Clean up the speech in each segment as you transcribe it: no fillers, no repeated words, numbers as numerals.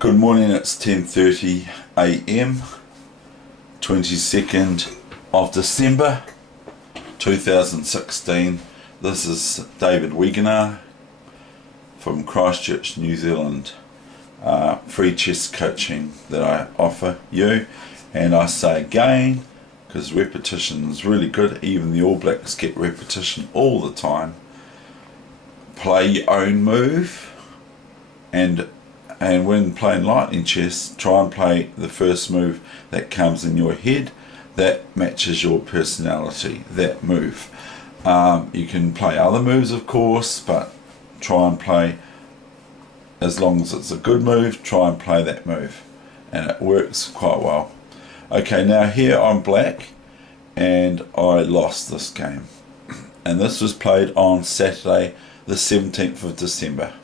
Good morning, it's 10:30 AM, 22nd of December 2016. This is David Weegenaar from Christchurch, New Zealand. Free chess coaching that I offer you, and I say again because repetition is really good. Even the All Blacks get repetition all the time. Play your own move, and when playing lightning chess, try and play the first move that comes in your head that matches your personality, that move. You can play other moves, of course, but try and play, as long as it's a good move, try and play that move, and it works quite well. Okay, now here I'm black and I lost this game, and this was played on Saturday the 17th of December.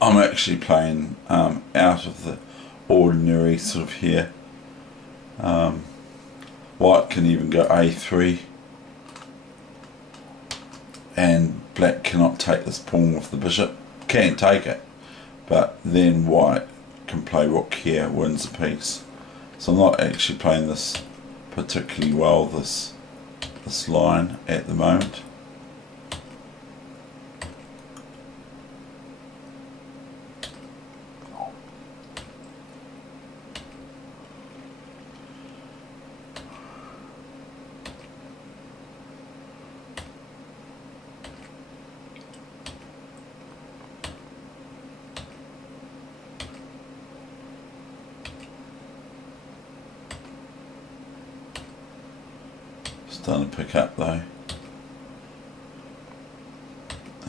I'm actually playing out of the ordinary sort of here. White can even go A3, and black cannot take this pawn with the bishop. Can take it, but then white can play rook here, wins the piece. So I'm not actually playing this particularly well, this line at the moment. Starting to pick up though.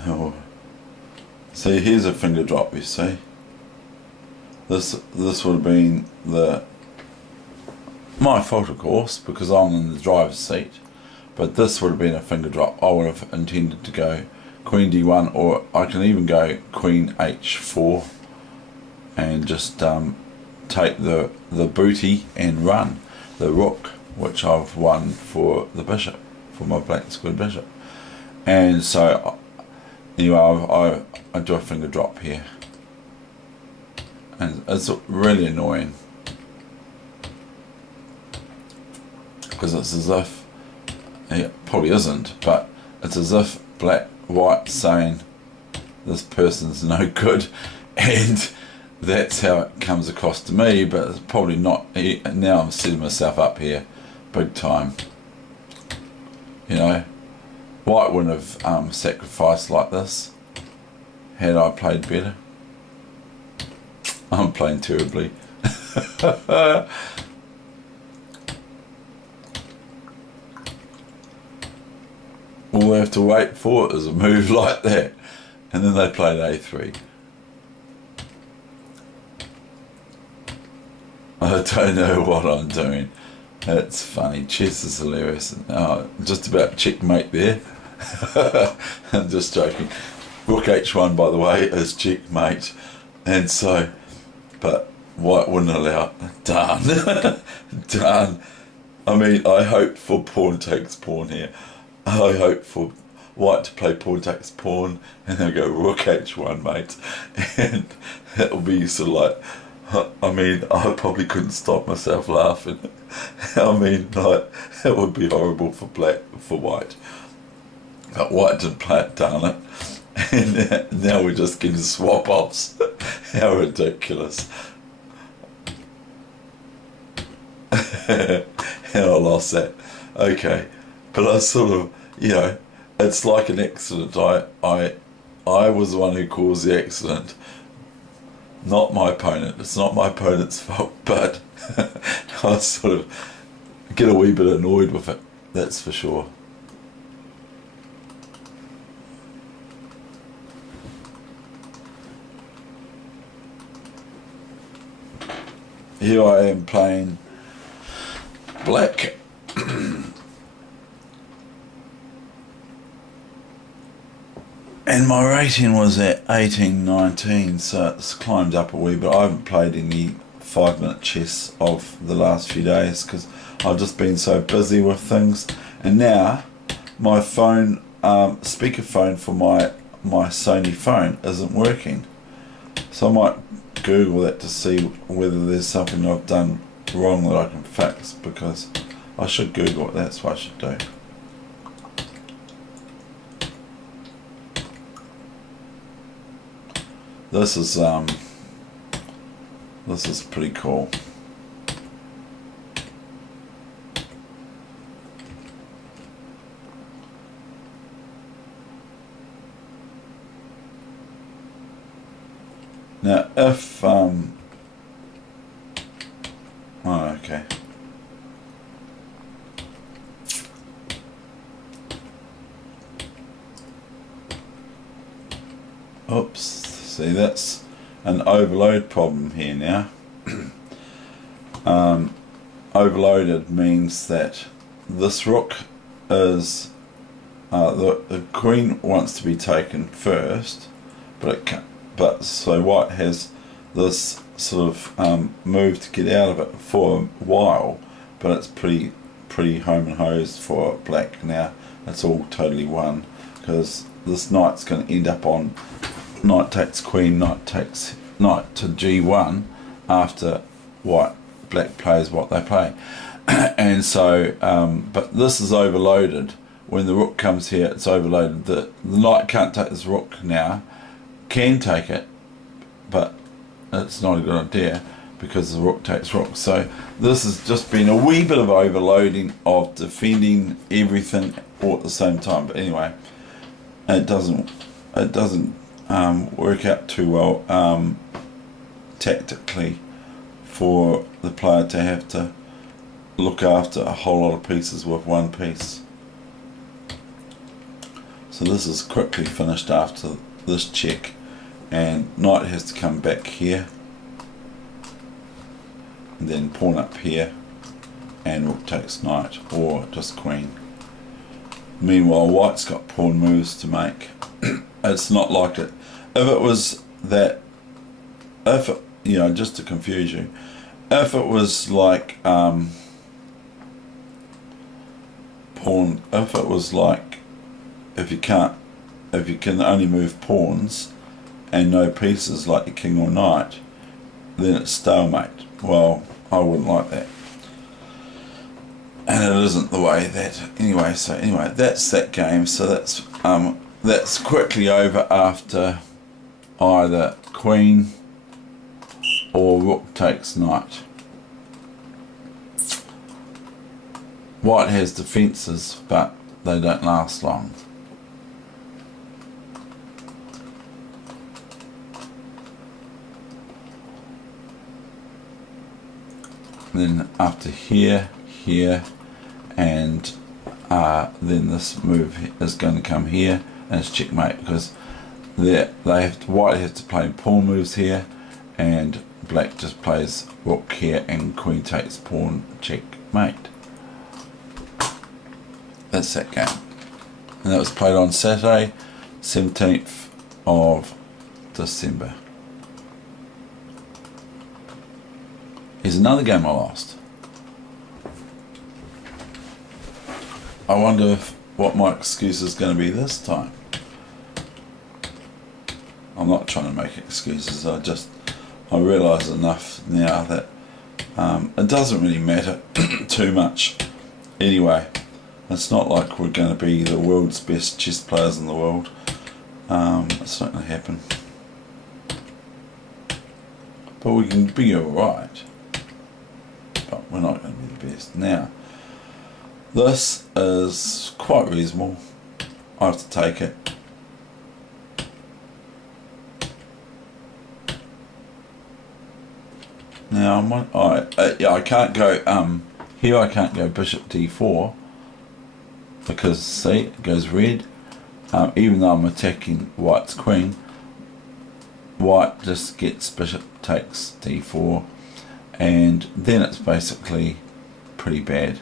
Oh. See, here's a finger drop, you see. This would have been my fault, of course, because I'm in the driver's seat, but this would have been a finger drop. I would have intended to go Queen D1, or I can even go Queen H4 and just take the booty and run the rook, which I've won for the bishop, for my black square bishop. And so anyway, I do a finger drop here, and it's really annoying because it's as if, it probably isn't, but it's as if white saying this person's no good, and that's how it comes across to me. But it's probably not. Now I'm setting myself up here big time. You know, white wouldn't have sacrificed like this had I played better. I'm playing terribly. All we have to wait for is a move like that, and then they played A3. I don't know what I'm doing. It's funny. Chess is hilarious. Just about checkmate there. I'm just joking. Rook H1, by the way, is checkmate, and so, but white wouldn't allow it. Darn. Darn. I mean, I hoped for pawn takes pawn here. I hope for white to play pawn takes pawn, and they'll go rook H1, mate, and it'll be sort of like, I mean, I probably couldn't stop myself laughing. I mean, like, it would be horrible for white. But white didn't play it, darn it. And now we're just getting swap-offs. How ridiculous. And I lost that. Okay. But I sort of, you know, it's like an accident. I was the one who caused the accident. Not my opponent. It's not my opponent's fault, but I sort of get a wee bit annoyed with it, that's for sure. Here I am playing black. And my rating was at 18-19, so it's climbed up a wee bit. I haven't played any 5-minute chess of the last few days because I've just been so busy with things. And now my phone, speakerphone for my Sony phone isn't working. So I might Google that to see whether there's something I've done wrong that I can fix, because I should Google it, that's what I should do. This is pretty cool. Now if oh, okay. Oops, see, that's an overload problem here now. Overloaded means that this rook is the queen wants to be taken first, but it can't, but so white has this sort of move to get out of it for a while, but it's pretty home and hosed for black now. It's all totally won, because this knight's going to end up on knight takes queen, knight takes knight to g1 after black plays what they play. And so but this is overloaded. When the rook comes here, it's overloaded. The knight can't take this rook now, can take it, but it's not a good idea because the rook takes rook. So this has just been a wee bit of overloading of defending everything all at the same time. But anyway, it doesn't work out too well tactically for the player to have to look after a whole lot of pieces with one piece. So this is quickly finished after this check, and knight has to come back here, and then pawn up here, and rook takes knight, or just queen. Meanwhile, white's got pawn moves to make. It's not like it. If it was that, if it, you know, just to confuse you, if it was like pawn, if it was like, if you can only move pawns and no pieces like your king or knight, then it's stalemate. Well, I wouldn't like that, and it isn't the way that anyway. So anyway, that's that game. So that's quickly over after either queen or rook takes knight. White has defences, but they don't last long. Then after here, and then this move is going to come here, and it's checkmate, because white has to play pawn moves here, and black just plays rook here, and queen takes pawn, checkmate. That's that game, and that was played on Saturday, 17th of December. Here's another game I lost. I wonder what my excuse is going to be this time. I'm not trying to make excuses, I realise enough now that it doesn't really matter too much. Anyway, it's not like we're going to be the world's best chess players in the world. It's not going to happen. But we can be alright. But we're not going to be the best. Now, this is quite reasonable. I have to take it. Now yeah, I can't go here. I can't go bishop d4 because see it goes red. Even though I'm attacking white's queen, white just gets bishop takes d4, and then it's basically pretty bad.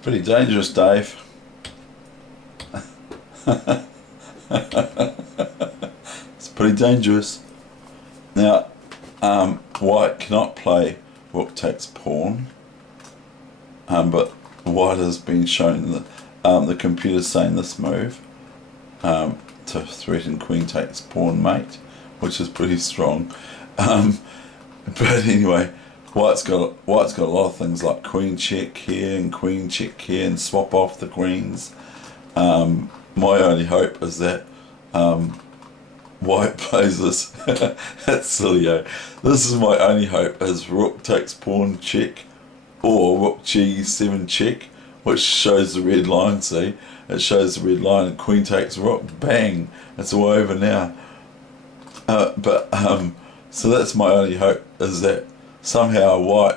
Pretty dangerous, Dave. It's pretty dangerous. Now, white cannot play rook takes pawn, but white has been shown that the computer's saying this move to threaten queen takes pawn mate, which is pretty strong. But anyway. White's got a lot of things like queen check here and queen check here and swap off the queens. My only hope is that white plays this. That's silly, eh? This is my only hope is rook takes pawn check or rook g7 check, which shows the red line. See, it shows the red line and queen takes rook. Bang! It's all over now. So that's my only hope is that somehow white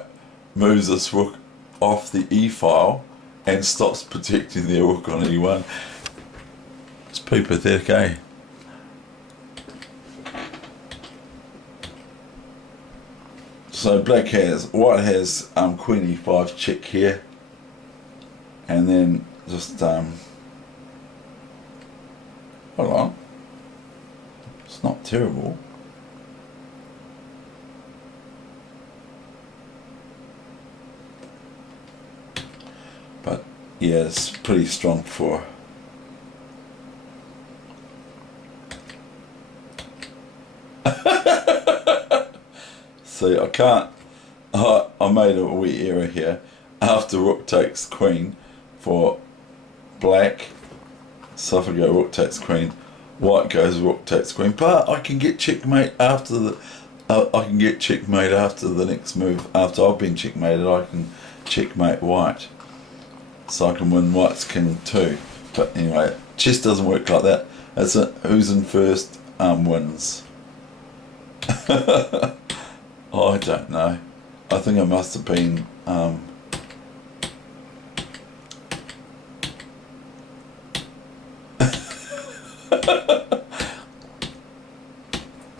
moves this rook off the e-file and stops protecting their rook on e1. It's pretty pathetic, eh? So white has queen e5 check here, and then just hold on, it's not terrible. But yeah, it's pretty strong for see, I can't I made a wee error here. After rook takes queen for black, so if I go rook takes queen, white goes rook takes queen, but I can get checkmate after the next move. After I've been checkmated, I can checkmate white. So I can win white's king too. But anyway, chess doesn't work like that. It's who's in first wins. Oh, I don't know. I think I must have been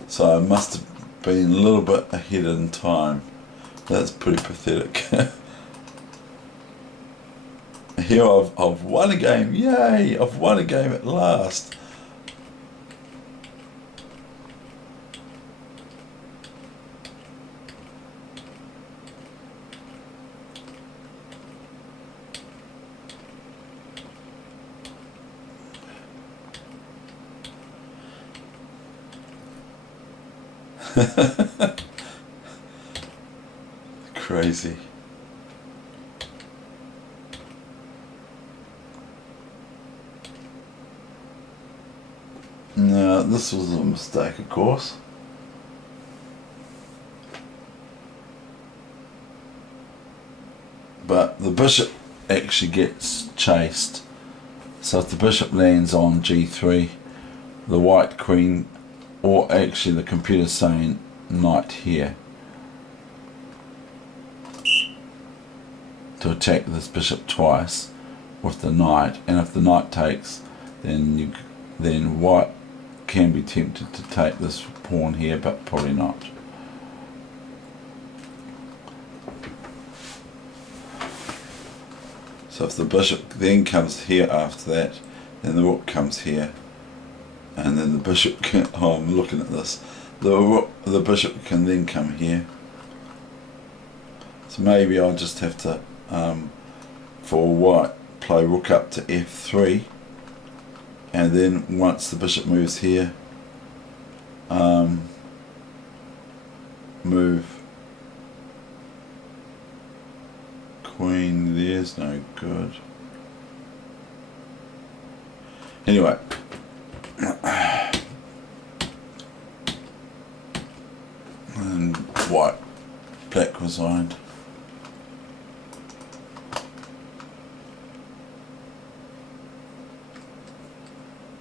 so I must have been a little bit ahead in time. That's pretty pathetic. Here I've won a game, yay! I've won a game at last. Crazy. No, this was a mistake, of course. But the bishop actually gets chased. So if the bishop lands on g3, the white queen, or actually the computer's saying knight here, to attack this bishop twice with the knight, and if the knight takes, then white can be tempted to take this pawn here, but probably not. So if the bishop then comes here after that, then the rook comes here, and then the bishop can, oh, I'm looking at this, the bishop can then come here. So maybe I'll just have to, for white, play rook up to f3, and then once the bishop moves here, move queen there's no good. Anyway, and black resigned.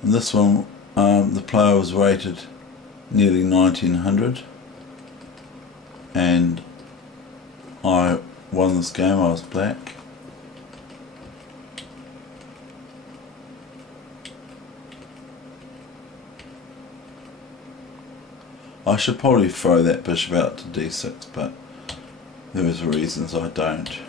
And this one, the player was rated nearly 1900, and I won this game. I was black. I should probably throw that bishop out to d6, but there is reasons I don't.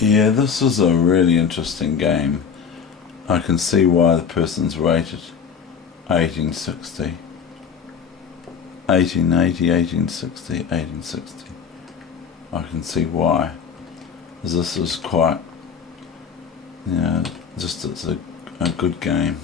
Yeah, this is a really interesting game. I can see why the person's rated 1860, 1880, 1860, 1860. I can see why. Because this is quite, you know, just it's a good game.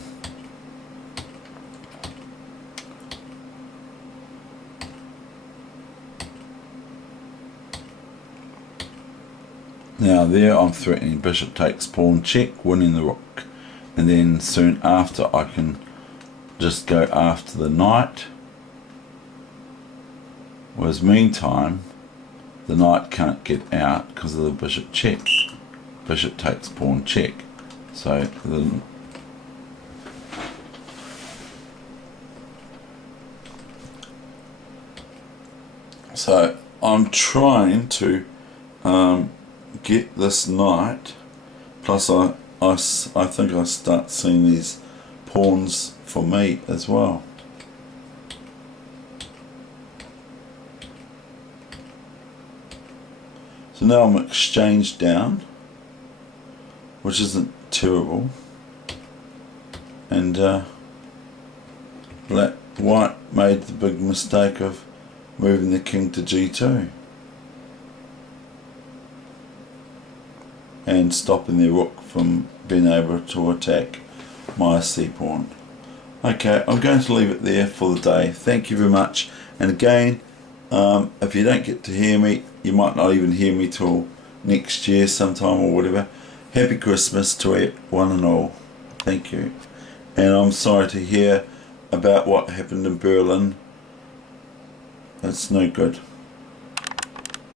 Now there I'm threatening bishop takes pawn check, winning the rook, and then soon after I can just go after the knight, whereas meantime the knight can't get out because of the bishop check. Bishop takes pawn check, so I'm trying to get this knight, plus I think I start seeing these pawns for me as well. So now I'm exchanged down, which isn't terrible, and white made the big mistake of moving the king to g2 and stopping the rook from being able to attack my c-pawn. Okay, I'm going to leave it there for the day. Thank you very much, and again, if you don't get to hear me, you might not even hear me till next year sometime or whatever. Happy Christmas to one and all. Thank you. And I'm sorry to hear about what happened in Berlin. It's no good.